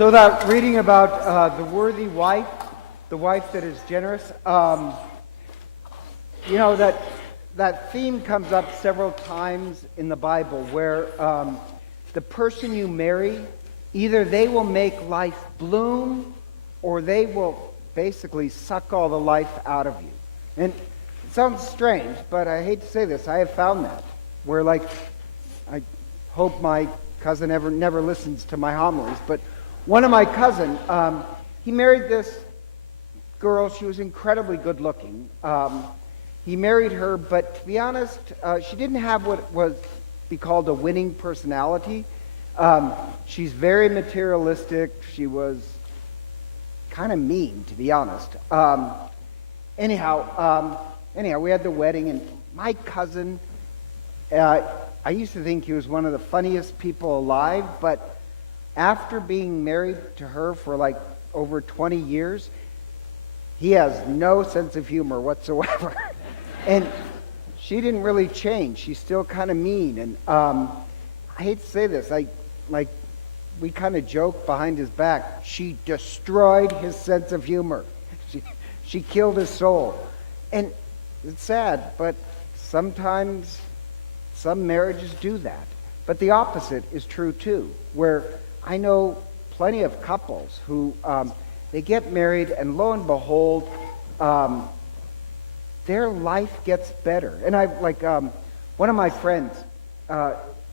So that reading about the worthy wife, the wife that is generous, that theme comes up several times in the Bible where the person you marry, either they will make life bloom or they will basically suck all the life out of you. And it sounds strange, but I hate to say this, I have found that. Where I hope my cousin never listens to my homilies, but one of my cousin, he married this girl. She was incredibly good looking. He married her, but to be honest, she didn't have what would be called a winning personality. She's very materialistic. She was kind of mean, to be honest. Anyhow, we had the wedding, and my cousin, I used to think he was one of the funniest people alive, but after being married to her for over 20 years, he has no sense of humor whatsoever. And she didn't really change. She's still kind of mean. And I hate to say this, we kind of joke behind his back. She destroyed his sense of humor. She killed his soul. And it's sad, but sometimes some marriages do that. But the opposite is true too, where I know plenty of couples who they get married, and lo and behold, their life gets better. And one of my friends,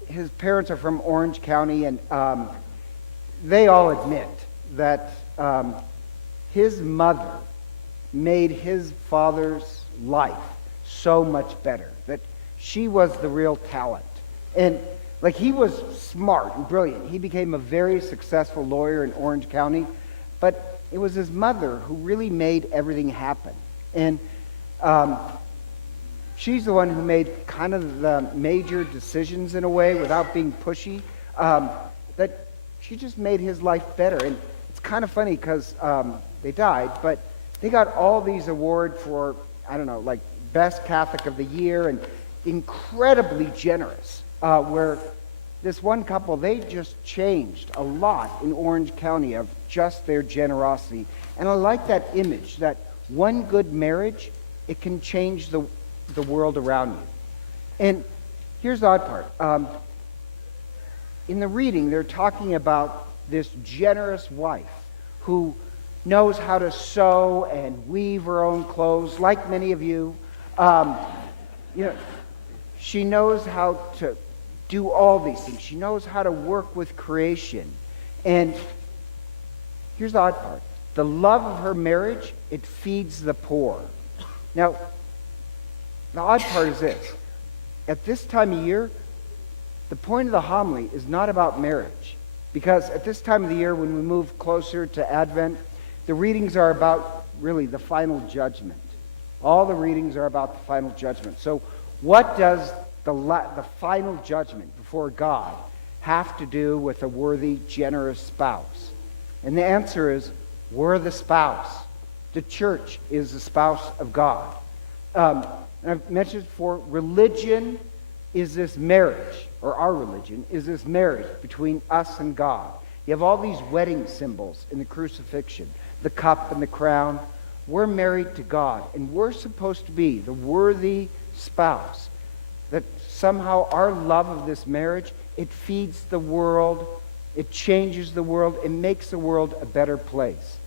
his parents are from Orange County, and they all admit that his mother made his father's life so much better, that she was the real talent. And he was smart and brilliant. He became a very successful lawyer in Orange County, but it was his mother who really made everything happen. And she's the one who made kind of the major decisions in a way without being pushy, that she just made his life better. And it's kind of funny because they died, but they got all these awards for, Best Catholic of the Year and incredibly generous, where this one couple, they just changed a lot in Orange County of just their generosity. And I like that image, that one good marriage, it can change the world around you. And here's the odd part. In the reading, they're talking about this generous wife who knows how to sew and weave her own clothes, like many of you. She knows how to do all these things. She knows how to work with creation. And here's the odd part. The love of her marriage, it feeds the poor. Now, the odd part is this. At this time of year, the point of the homily is not about marriage. Because at this time of the year, when we move closer to Advent, the readings are about, really, the final judgment. All the readings are about the final judgment. So what does the final judgment before God have to do with a worthy, generous spouse? And the answer is, we're the spouse. The church is the spouse of God. And I've mentioned before, religion is this marriage, or our religion is this marriage between us and God. You have all these wedding symbols in the crucifixion, the cup and the crown. We're married to God, and we're supposed to be the worthy spouse. That somehow our love of this marriage, it feeds the world, it changes the world, it makes the world a better place.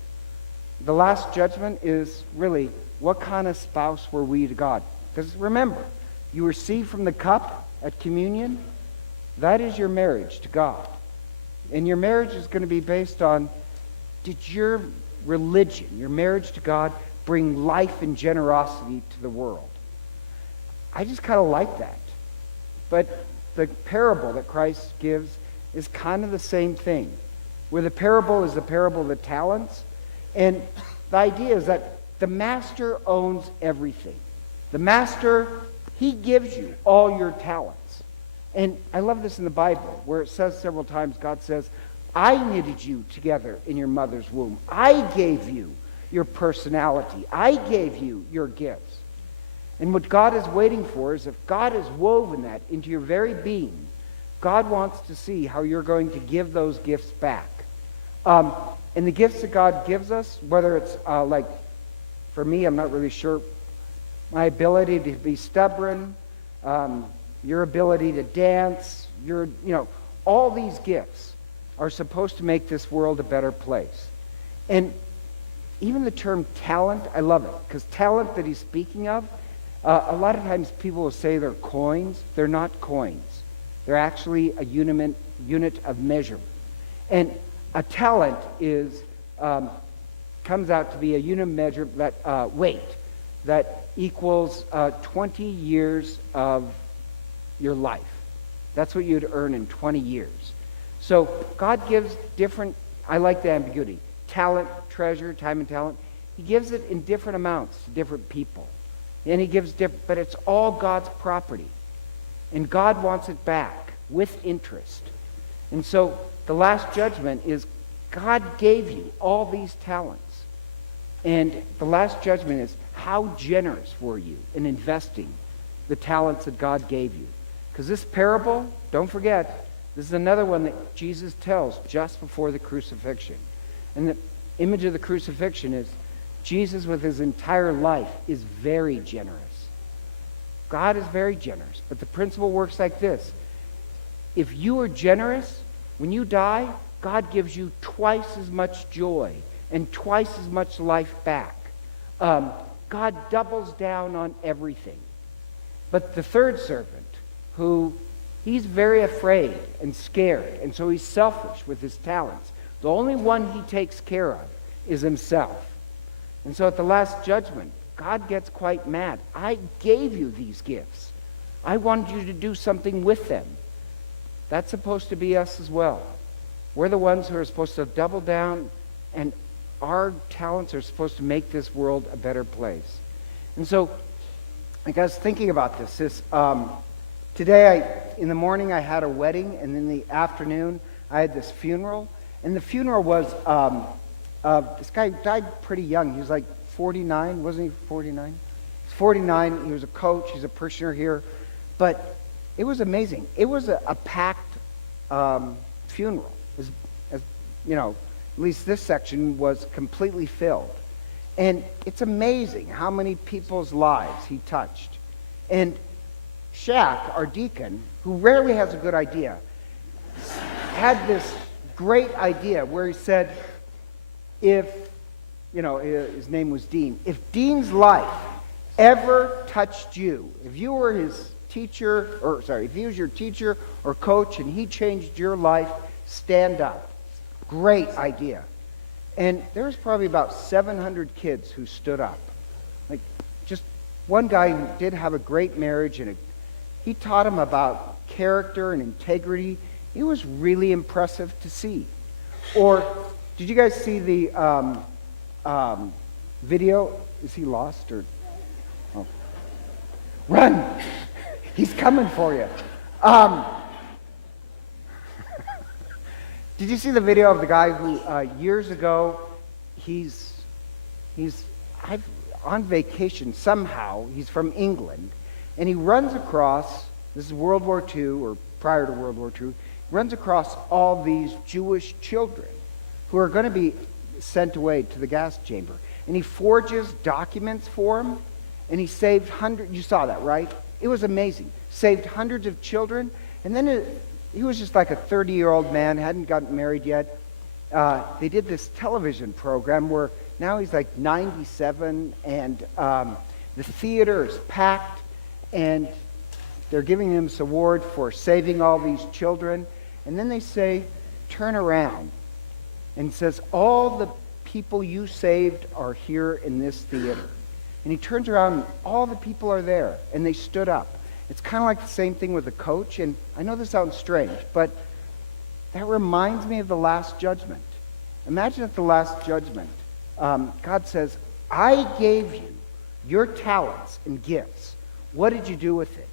The last judgment is really, what kind of spouse were we to God? Because remember, you receive from the cup at communion, that is your marriage to God. And your marriage is going to be based on, did your religion, your marriage to God, bring life and generosity to the world? I just kind of like that. But the parable that Christ gives is kind of the same thing, where the parable is the parable of the talents. And the idea is that the master owns everything. The master, he gives you all your talents. And I love this in the Bible, where it says several times, God says, I knitted you together in your mother's womb. I gave you your personality. I gave you your gifts. And what God is waiting for is, if God has woven that into your very being, God wants to see how you're going to give those gifts back. And the gifts that God gives us, whether it's like, for me, I'm not really sure, my ability to be stubborn, your ability to dance, all these gifts are supposed to make this world a better place. And even the term talent, I love it, because talent that he's speaking of, a lot of times people will say they're coins. They're not coins. They're actually a unit of measurement. And a talent comes out to be a unit of measurement, that weight, that equals 20 years of your life. That's what you'd earn in 20 years. So God gives different, I like the ambiguity, talent, treasure, time and talent. He gives it in different amounts to different people. And he gives different, but it's all God's property. And God wants it back with interest. And so the last judgment is God gave you all these talents. And the last judgment is, how generous were you in investing the talents that God gave you? Because this parable, don't forget, this is another one that Jesus tells just before the crucifixion. And the image of the crucifixion is Jesus with his entire life is very generous. God is very generous. But the principle works like this. If you are generous, when you die, God gives you twice as much joy and twice as much life back. God doubles down on everything. But the third servant, who he's very afraid and scared, and so he's selfish with his talents. The only one he takes care of is himself. And so at the last judgment, God gets quite mad. I gave you these gifts. I wanted you to do something with them. That's supposed to be us as well. We're the ones who are supposed to double down, and our talents are supposed to make this world a better place. And so, I was thinking about this. Today, in the morning, I had a wedding, and in the afternoon, I had this funeral. And the funeral was, this guy died pretty young. He was like 49, wasn't he 49? He's 49. He was a coach. He's a parishioner here. But it was amazing. It was a packed funeral. As at least this section was completely filled. And it's amazing how many people's lives he touched. And Shaq, our deacon, who rarely has a good idea, had this great idea where he said, if, his name was Dean, if Dean's life ever touched you, if you were his teacher, if he was your teacher or coach and he changed your life, stand up. Great idea. And there was probably about 700 kids who stood up. Like, just one guy who did have a great marriage, and he taught them about character and integrity. It was really impressive to see. Or, did you guys see the video? Is he lost or? Oh. Run! He's coming for you. Did you see the video of the guy who years ago he's on vacation somehow? He's from England, and he runs across, this is World War II or prior to World War II, runs across all these Jewish children who are going to be sent away to the gas chamber, and he forges documents for them, and he saved hundreds. You saw that, right? It was amazing. Saved hundreds of children, and then he was just like a 30-year-old man, hadn't gotten married yet. They did this television program where now he's like 97, and the theater is packed, and they're giving him this award for saving all these children. And then they say, turn around. And it says, all the people you saved are here in this theater. And he turns around, and all the people are there, and they stood up. It's kind of like the same thing with the coach, and I know this sounds strange, but that reminds me of the Last Judgment. Imagine at the Last Judgment, God says, I gave you your talents and gifts. What did you do with it?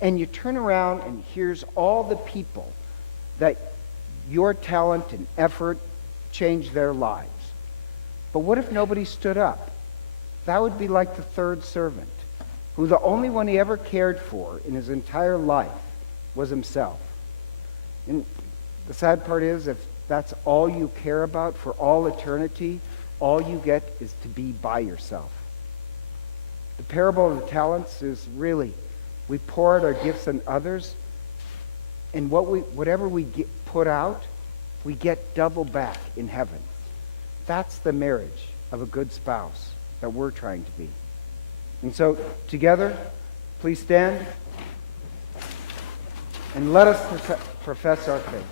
And you turn around, and here's all the people that your talent and effort changed their lives. But what if nobody stood up? That would be like the third servant, who the only one he ever cared for in his entire life was himself. And the sad part is, if that's all you care about for all eternity, all you get is to be by yourself. The parable of the talents is really, we pour out our gifts on others, and whatever we put out, we get double back in heaven. That's the marriage of a good spouse that we're trying to be. And so, together, please stand and let us profess our faith.